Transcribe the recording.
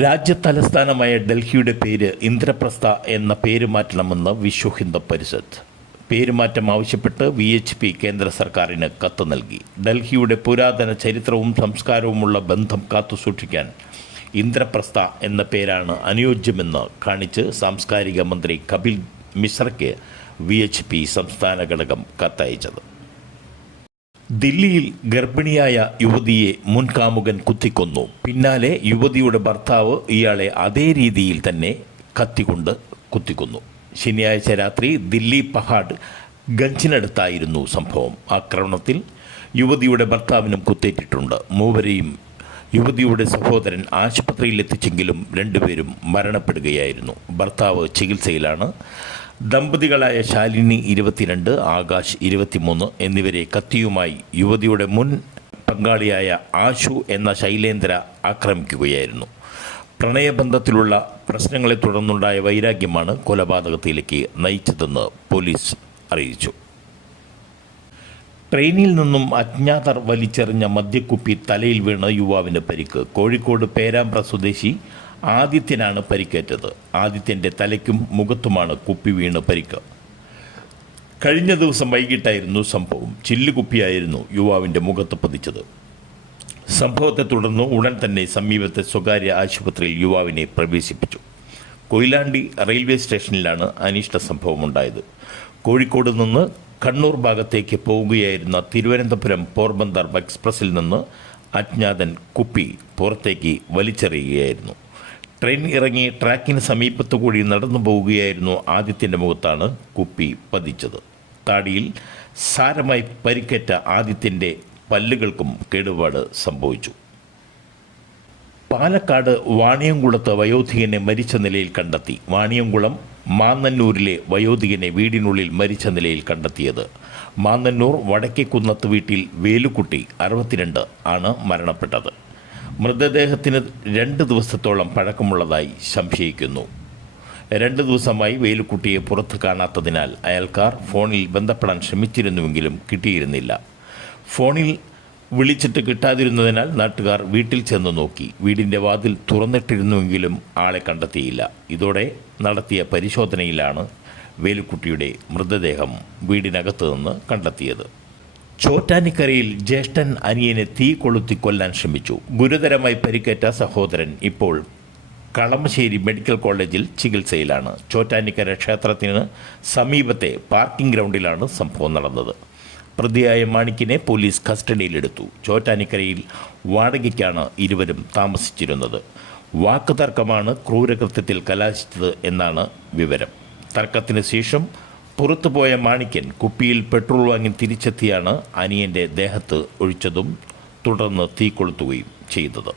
രാജ്യതലസ്ഥാനമായ ഡൽഹിയുടെ പേര് ഇന്ദ്രപ്രസ്ഥ എന്ന പേര് മാറ്റണമെന്ന് വിശ്വ ഹിന്ദു പരിഷത്ത്. പേരുമാറ്റം ആവശ്യപ്പെട്ട് VHP കേന്ദ്ര സർക്കാരിന് കത്ത് നൽകി. ഡൽഹിയുടെ പുരാതന ചരിത്രവും സംസ്കാരവുമുള്ള ബന്ധം കാത്തുസൂക്ഷിക്കാൻ ഇന്ദ്രപ്രസ്ഥ എന്ന പേരാണ് അനുയോജ്യമെന്ന് കാണിച്ച് സാംസ്കാരിക മന്ത്രി കപിൽ മിശ്രയ്ക്ക് VHP സംസ്ഥാന ഘടകം കത്തയച്ചത്. ദില്ലിയിൽ ഗർഭിണിയായ യുവതിയെ മുൻ കാമുകൻ കുത്തിക്കൊന്നു. പിന്നാലെ യുവതിയുടെ ഭർത്താവ് ഇയാളെ അതേ രീതിയിൽ തന്നെ കത്തിക്കൊണ്ട് കുത്തിക്കൊന്നു. ശനിയാഴ്ച രാത്രി ദില്ലി പഹാഡ് ഗഞ്ചിനടുത്തായിരുന്നു സംഭവം. ആക്രമണത്തിൽ യുവതിയുടെ ഭർത്താവിനും കുത്തേറ്റിട്ടുണ്ട്. മൂവരെയും യുവതിയുടെ സഹോദരൻ ആശുപത്രിയിൽ എത്തിച്ചെങ്കിലും രണ്ടുപേരും മരണപ്പെടുകയായിരുന്നു. ഭർത്താവ് ചികിത്സയിലാണ്. ദമ്പതികളായ ശാലിനി 22, ആകാശ് 23 എന്നിവരെ കത്തിയുമായി യുവതിയുടെ മുൻ പങ്കാളിയായ ആശു എന്ന ശൈലേന്ദ്ര ആക്രമിക്കുകയായിരുന്നു. പ്രണയബന്ധത്തിലുള്ള പ്രശ്നങ്ങളെ തുടർന്നുണ്ടായ വൈരാഗ്യമാണ് കൊലപാതകത്തിലേക്ക് നയിച്ചതെന്ന് പോലീസ് അറിയിച്ചു. ട്രെയിനിൽ നിന്നും അജ്ഞാതർ വലിച്ചെറിഞ്ഞ മദ്യക്കുപ്പി തലയിൽ വീണ് യുവാവിന് പരിക്ക്. കോഴിക്കോട് പേരാമ്പ്ര സ്വദേശി ആദിത്യനാണ് പരിക്കേറ്റത്. ആദിത്യൻ്റെ തലയ്ക്കും മുഖത്തുമാണ് കുപ്പി വീണ് പരിക്ക്. കഴിഞ്ഞ ദിവസം വൈകിട്ടായിരുന്നു സംഭവം. ചില്ലുകുപ്പിയായിരുന്നു യുവാവിൻ്റെ മുഖത്ത് പതിച്ചത്. സംഭവത്തെ തുടർന്ന് ഉടൻ തന്നെ സമീപത്തെ സ്വകാര്യ ആശുപത്രിയിൽ യുവാവിനെ പ്രവേശിപ്പിച്ചു. കൊയിലാണ്ടി റെയിൽവേ സ്റ്റേഷനിലാണ് അനിഷ്ട സംഭവമുണ്ടായത്. കോഴിക്കോട് നിന്ന് കണ്ണൂർ ഭാഗത്തേക്ക് പോവുകയായിരുന്ന തിരുവനന്തപുരം പോർബന്ദർ എക്സ്പ്രസിൽ നിന്ന് അജ്ഞാതൻ കുപ്പി പുറത്തേക്ക് വലിച്ചെറിയുകയായിരുന്നു. ട്രെയിൻ ഇറങ്ങി ട്രാക്കിന് സമീപത്തു കൂടി നടന്നു പോവുകയായിരുന്നു. ആദിത്യൻ്റെ മുഖത്താണ് കുപ്പി പതിച്ചത്. താടിയിൽ സാരമായി പരിക്കേറ്റ ആദിത്യൻ്റെ പല്ലുകൾക്കും കേടുപാട് സംഭവിച്ചു. പാലക്കാട് വാണിയംകുളത്ത് വയോധികനെ മരിച്ച നിലയിൽ കണ്ടെത്തി. വാണിയംകുളം മാന്നന്നൂരിലെ വയോധികനെ വീടിനുള്ളിൽ മരിച്ച നിലയിൽ കണ്ടെത്തിയത്. മാന്നന്നൂർ വടക്കേക്കുന്നത്ത് വീട്ടിൽ വേലുക്കുട്ടി 62 ആണ് മരണപ്പെട്ടത്. മൃതദേഹത്തിന് 2 ദിവസത്തോളം പഴക്കമുള്ളതായി സംശയിക്കുന്നു. 2 ദിവസമായി വേലുക്കുട്ടിയെ പുറത്ത് കാണാത്തതിനാൽ അയൽക്കാർ ഫോണിൽ ബന്ധപ്പെടാൻ ശ്രമിച്ചിരുന്നുവെങ്കിലും കിട്ടിയിരുന്നില്ല. ഫോണിൽ വിളിച്ചിട്ട് കിട്ടാതിരുന്നതിനാൽ നാട്ടുകാർ വീട്ടിൽ ചെന്ന് നോക്കി. വീടിൻ്റെ വാതിൽ തുറന്നിട്ടിരുന്നുവെങ്കിലും ആളെ കണ്ടെത്തിയില്ല. ഇതോടെ നടത്തിയ പരിശോധനയിലാണ് വേലുക്കുട്ടിയുടെ മൃതദേഹം വീടിനകത്ത് നിന്ന് കണ്ടെത്തിയത്. ചോറ്റാനിക്കരയിൽ ജ്യേഷ്ഠൻ അനിയനെ തീ കൊളുത്തി കൊല്ലാൻ ശ്രമിച്ചു. ഗുരുതരമായി പരിക്കേറ്റ സഹോദരൻ ഇപ്പോൾ കളമശ്ശേരി മെഡിക്കൽ കോളേജിൽ ചികിത്സയിലാണ്. ചോറ്റാനിക്കര ക്ഷേത്രത്തിന് സമീപത്തെ പാർക്കിംഗ് ഗ്രൗണ്ടിലാണ് സംഭവം നടന്നത്. പ്രതിയായ മാണിക്കിനെ പോലീസ് കസ്റ്റഡിയിലെടുത്തു. ചോറ്റാനിക്കരയിൽ വാടകയ്ക്കാണ് ഇരുവരും താമസിച്ചിരുന്നത്. വാക്കുതർക്കമാണ് ക്രൂരകൃത്യത്തിൽ കലാശിച്ചത് എന്നാണ് വിവരം. തർക്കത്തിന് ശേഷം പുറത്തുപോയ മാണിക്യൻ കുപ്പിയിൽ പെട്രോൾ വാങ്ങി തിരിച്ചെത്തിയാണ് അനിയൻ്റെ ദേഹത്ത് ഒഴിച്ചതും തുടർന്ന് തീ കൊളുത്തുകയും ചെയ്തത്.